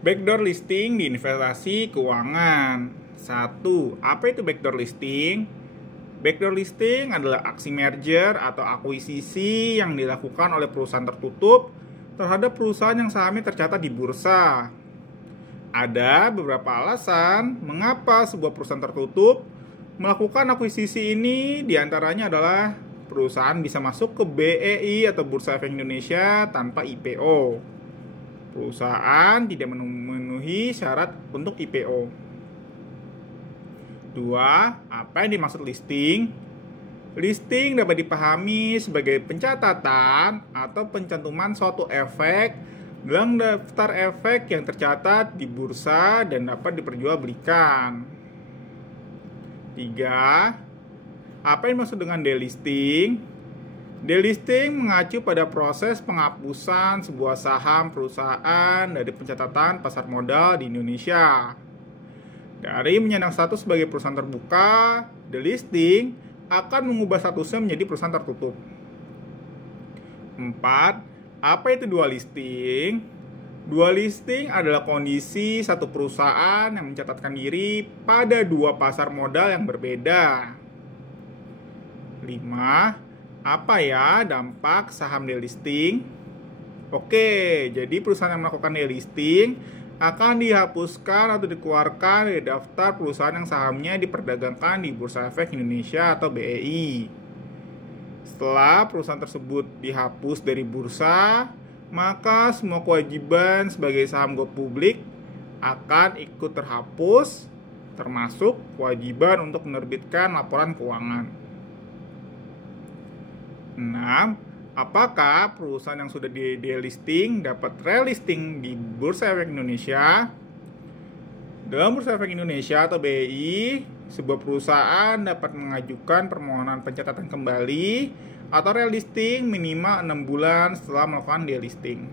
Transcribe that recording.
Backdoor listing di investasi keuangan. 1. Apa itu backdoor listing? Backdoor listing adalah aksi merger atau akuisisi yang dilakukan oleh perusahaan tertutup terhadap perusahaan yang sahamnya tercatat di bursa. Ada beberapa alasan mengapa sebuah perusahaan tertutup melakukan akuisisi ini, diantaranya adalah perusahaan bisa masuk ke BEI atau Bursa Efek Indonesia tanpa IPO. Perusahaan tidak memenuhi syarat untuk IPO. 2. Apa yang dimaksud listing? Listing dapat dipahami sebagai pencatatan atau pencantuman suatu efek dalam daftar efek yang tercatat di bursa dan dapat diperjualbelikan. 3. Apa yang dimaksud dengan delisting? Delisting mengacu pada proses penghapusan sebuah saham perusahaan dari pencatatan pasar modal di Indonesia. Dari menyandang status sebagai perusahaan terbuka, delisting akan mengubah statusnya menjadi perusahaan tertutup. 4. Apa itu dual listing? Dual listing adalah kondisi satu perusahaan yang mencatatkan diri pada dua pasar modal yang berbeda. 5. Apa ya dampak saham delisting? Oke, jadi perusahaan yang melakukan delisting akan dihapuskan atau dikeluarkan dari daftar perusahaan yang sahamnya diperdagangkan di Bursa Efek Indonesia atau BEI. Setelah perusahaan tersebut dihapus dari bursa, maka semua kewajiban sebagai saham go publik akan ikut terhapus, termasuk kewajiban untuk menerbitkan laporan keuangan. 6. Apakah perusahaan yang sudah di-delisting dapat relisting di Bursa Efek Indonesia? Dalam Bursa Efek Indonesia atau BEI, sebuah perusahaan dapat mengajukan permohonan pencatatan kembali atau relisting minimal 6 bulan setelah melakukan delisting.